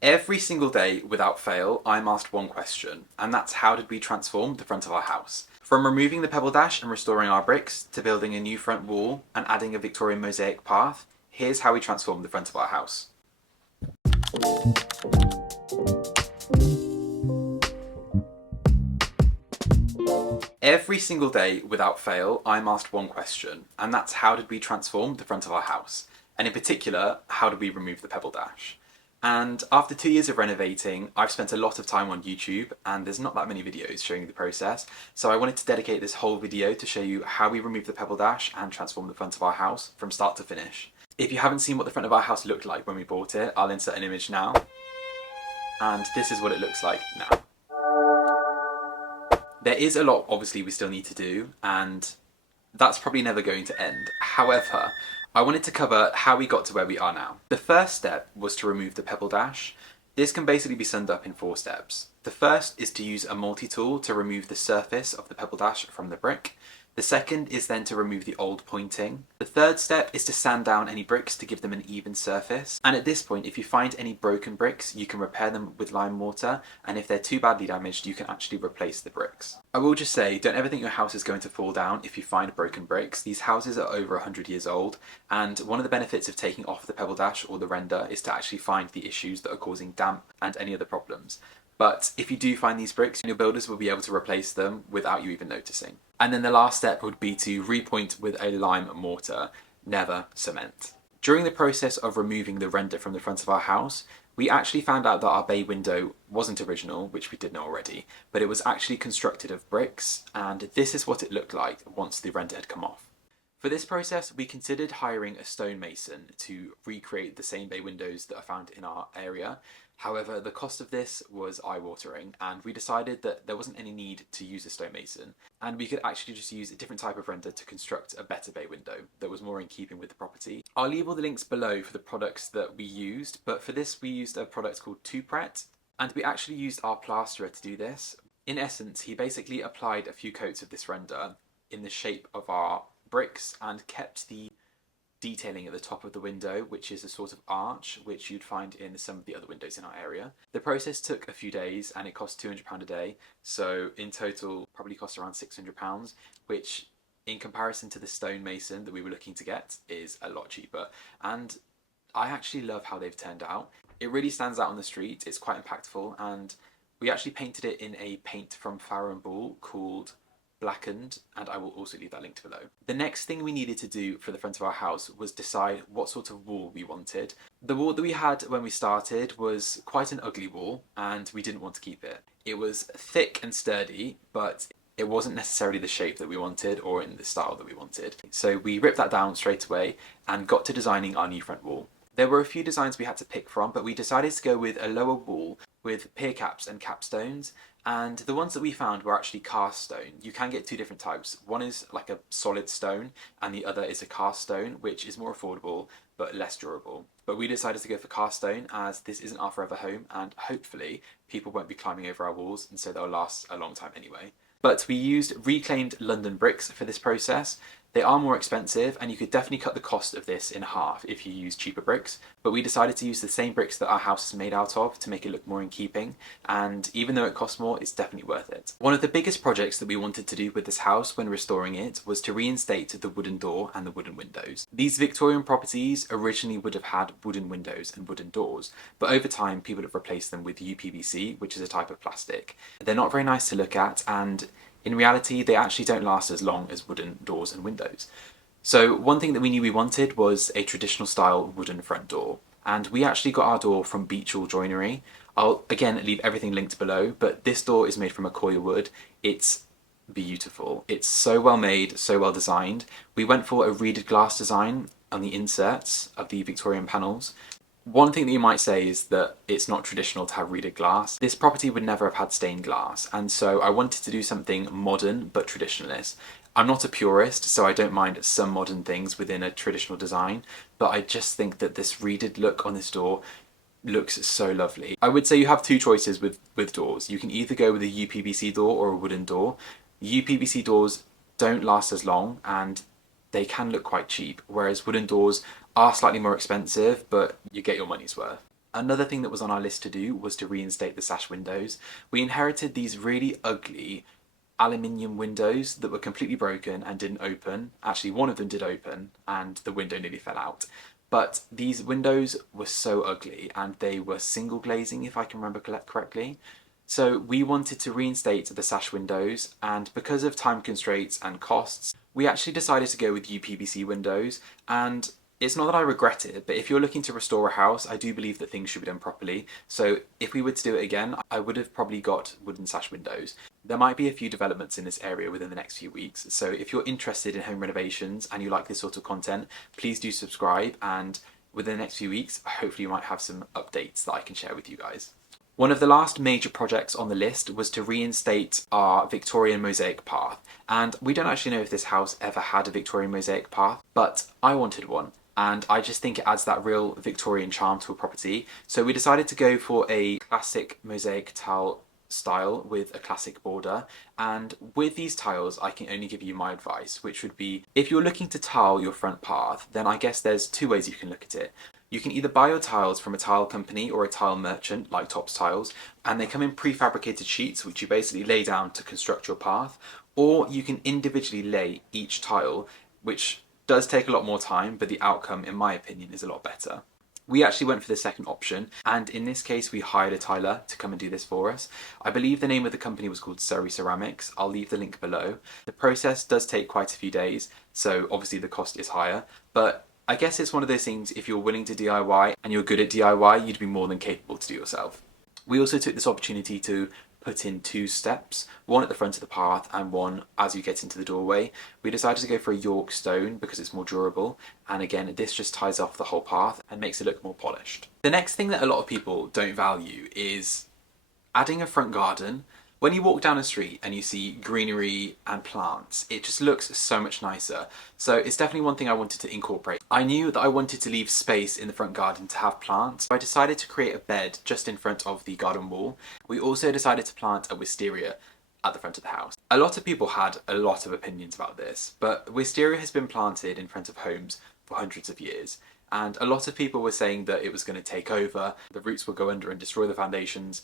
Every single day, without fail, I'm asked one question, and that's how did we transform the front of our house? From removing the Pebbledash and restoring our bricks, to building a new front wall and adding a Victorian mosaic path, here's how we transformed the front of our house. Every single day, without fail, I'm asked one question, and that's how did we transform the front of our house? And in particular, how did we remove the Pebbledash? And after 2 years of renovating, I've spent a lot of time on YouTube, and there's not that many videos showing the process, so I wanted to dedicate this whole video to show you how we removed the Pebbledash and transformed the front of our house from start to finish. If you haven't seen what the front of our house looked like when we bought it, I'll insert an image now. And this is what it looks like now. There is a lot, obviously, we still need to do, and that's probably never going to end. However, I wanted to cover how we got to where we are now. The first step was to remove the Pebbledash. This can basically be summed up in 4 steps. The first is to use a multi-tool to remove the surface of the Pebbledash from the brick. The second is then to remove the old pointing. The third step is to sand down any bricks to give them an even surface. And at this point, if you find any broken bricks, you can repair them with lime mortar, and if they're too badly damaged, you can actually replace the bricks. I will just say, don't ever think your house is going to fall down if you find broken bricks. These houses are over 100 years old, and one of the benefits of taking off the Pebbledash or the render is to actually find the issues that are causing damp and any other problems. But if you do find these bricks, your builders will be able to replace them without you even noticing. And then the last step would be to repoint with a lime mortar, never cement. During the process of removing the render from the front of our house, we actually found out that our bay window wasn't original, which we did know already, but it was actually constructed of bricks, and this is what it looked like once the render had come off. For this process, we considered hiring a stonemason to recreate the same bay windows that are found in our area. However, the cost of this was eye-watering, and we decided that there wasn't any need to use a stonemason, and we could actually just use a different type of render to construct a better bay window that was more in keeping with the property. I'll leave all the links below for the products that we used, but for this we used a product called 2Pret, and we actually used our plasterer to do this. In essence, he basically applied a few coats of this render in the shape of our bricks and kept the detailing at the top of the window, which is a sort of arch which you'd find in some of the other windows in our area. The process took a few days and it cost £200 a day, so in total probably cost around £600, which in comparison to the stonemason that we were looking to get is a lot cheaper. And I actually love how they've turned out. It really stands out on the street, it's quite impactful, and we actually painted it in a paint from Farrow & Ball called Blackened, and I will also leave that linked below. The next thing we needed to do for the front of our house was decide what sort of wall we wanted. The wall that we had when we started was quite an ugly wall, and we didn't want to keep it. It was thick and sturdy, but it wasn't necessarily the shape that we wanted or in the style that we wanted. So we ripped that down straight away and got to designing our new front wall. There were a few designs we had to pick from, but we decided to go with a lower wall with pier caps and capstones, and the ones that we found were actually cast stone. You can get 2 different types. One is like a solid stone, and the other is a cast stone, which is more affordable but less durable. But we decided to go for cast stone as this isn't our forever home, and hopefully people won't be climbing over our walls, and so they'll last a long time anyway. But we used reclaimed London bricks for this process. They are more expensive, and you could definitely cut the cost of this in half if you use cheaper bricks, but we decided to use the same bricks that our house is made out of to make it look more in keeping, and even though it costs more, it's definitely worth it. One of the biggest projects that we wanted to do with this house when restoring it was to reinstate the wooden door and the wooden windows. These Victorian properties originally would have had wooden windows and wooden doors, but over time people have replaced them with UPVC, which is a type of plastic. They're not very nice to look at, and in reality, they actually don't last as long as wooden doors and windows. So one thing that we knew we wanted was a traditional style wooden front door. And we actually got our door from Beechall Joinery. I'll again leave everything linked below, but this door is made from Accoya wood. It's beautiful. It's so well made, so well designed. We went for a reeded glass design on the inserts of the Victorian panels. One thing that you might say is that it's not traditional to have reeded glass. This property would never have had stained glass, and so I wanted to do something modern but traditionalist. I'm not a purist, so I don't mind some modern things within a traditional design, but I just think that this reeded look on this door looks so lovely. I would say you have 2 choices with doors. You can either go with a UPVC door or a wooden door. UPVC doors don't last as long and they can look quite cheap, whereas wooden doors are slightly more expensive, but you get your money's worth. Another thing that was on our list to do was to reinstate the sash windows. We inherited these really ugly aluminium windows that were completely broken and didn't open. Actually, one of them did open and the window nearly fell out. But these windows were so ugly and they were single glazing, if I can remember correctly. So we wanted to reinstate the sash windows, and because of time constraints and costs, we actually decided to go with UPVC windows. And it's not that I regret it, but if you're looking to restore a house, I do believe that things should be done properly. So if we were to do it again, I would have probably got wooden sash windows. There might be a few developments in this area within the next few weeks, so if you're interested in home renovations and you like this sort of content, please do subscribe, and within the next few weeks, hopefully you might have some updates that I can share with you guys. One of the last major projects on the list was to reinstate our Victorian mosaic path, and we don't actually know if this house ever had a Victorian mosaic path, but I wanted one, and I just think it adds that real Victorian charm to a property. So we decided to go for a classic mosaic tile style with a classic border, and with these tiles I can only give you my advice, which would be, if you're looking to tile your front path, then I guess there's two ways you can look at it. You can either buy your tiles from a tile company or a tile merchant like Tops Tiles, and they come in prefabricated sheets which you basically lay down to construct your path, or you can individually lay each tile, which does take a lot more time, but the outcome in my opinion is a lot better. We actually went for the second option, and in this case we hired a tiler to come and do this for us. I believe the name of the company was called Surrey Ceramics. I'll leave the link below. The process does take quite a few days, so obviously the cost is higher, but I guess it's one of those things, if you're willing to DIY and you're good at DIY, you'd be more than capable to do yourself. We also took this opportunity to put in two steps, one at the front of the path and one as you get into the doorway. We decided to go for a York stone because it's more durable, and again this just ties off the whole path and makes it look more polished. The next thing that a lot of people don't value is adding a front garden. When you walk down a street and you see greenery and plants, it just looks so much nicer. So it's definitely one thing I wanted to incorporate. I knew that I wanted to leave space in the front garden to have plants, so I decided to create a bed just in front of the garden wall. We also decided to plant a wisteria at the front of the house. A lot of people had a lot of opinions about this, but wisteria has been planted in front of homes for hundreds of years. And a lot of people were saying that it was going to take over, the roots will go under and destroy the foundations.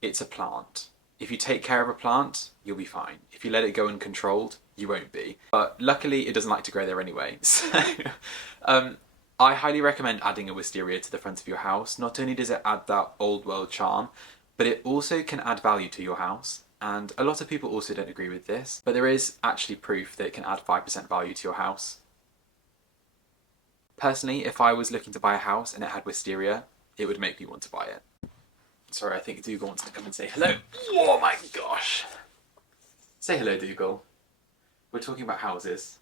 It's a plant. If you take care of a plant, you'll be fine. If you let it go uncontrolled, you won't be. But luckily, it doesn't like to grow there anyway. So I highly recommend adding a wisteria to the front of your house. Not only does it add that old world charm, but it also can add value to your house. And a lot of people also don't agree with this, but there is actually proof that it can add 5% value to your house. Personally, if I was looking to buy a house and it had wisteria, it would make me want to buy it. Sorry, I think Dougal wants to come and say hello. Oh my gosh. Say hello, Dougal. We're talking about houses.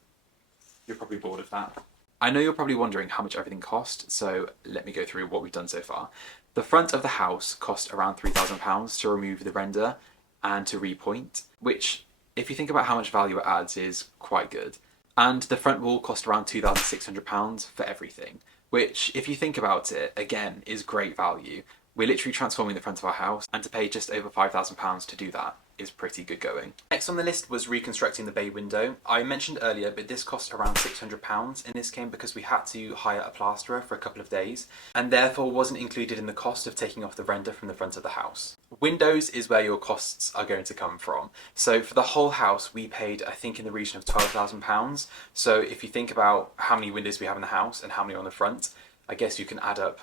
You're probably bored of that. I know you're probably wondering how much everything cost, so let me go through what we've done so far. The front of the house cost around £3,000 to remove the render and to repoint, which, if you think about how much value it adds, is quite good. And the front wall cost around £2,600 for everything, which, if you think about it, again, is great value. We're literally transforming the front of our house, and to pay just over £5,000 to do that is pretty good going. Next on the list was reconstructing the bay window. I mentioned earlier, but this cost around £600, and this came because we had to hire a plasterer for a couple of days, and therefore wasn't included in the cost of taking off the render from the front of the house. Windows is where your costs are going to come from. So for the whole house, we paid, I think, in the region of £12,000. So if you think about how many windows we have in the house and how many are on the front, I guess you can add up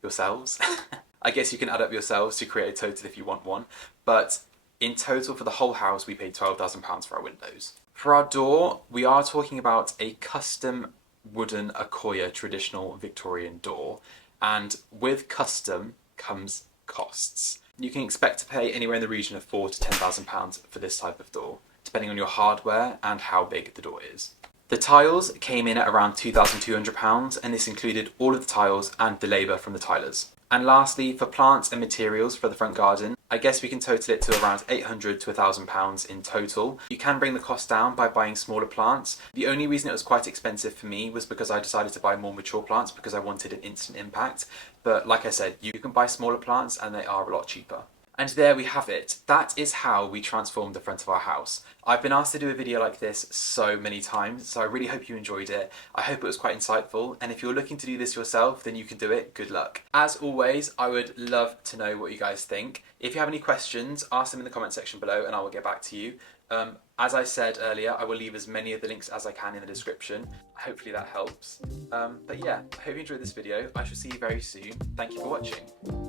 yourselves. I guess you can add up yourselves to create a total if you want one, but in total for the whole house we paid £12,000 for our windows. For our door, we are talking about a custom wooden Accoya traditional Victorian door, and with custom comes costs. You can expect to pay anywhere in the region of £4,000 to £10,000 for this type of door, depending on your hardware and how big the door is. The tiles came in at around £2,200, and this included all of the tiles and the labour from the tilers. And lastly, for plants and materials for the front garden, I guess we can total it to around £800 to £1,000 in total. You can bring the cost down by buying smaller plants. The only reason it was quite expensive for me was because I decided to buy more mature plants because I wanted an instant impact. But like I said, you can buy smaller plants and they are a lot cheaper. And there we have it. That is how we transformed the front of our house. I've been asked to do a video like this so many times, so I really hope you enjoyed it. I hope it was quite insightful, and if you're looking to do this yourself, then you can do it. Good luck. As always, I would love to know what you guys think. If you have any questions, ask them in the comment section below and I will get back to you. As I said earlier, I will leave as many of the links as I can in the description. Hopefully that helps. But yeah, I hope you enjoyed this video. I shall see you very soon. Thank you for watching.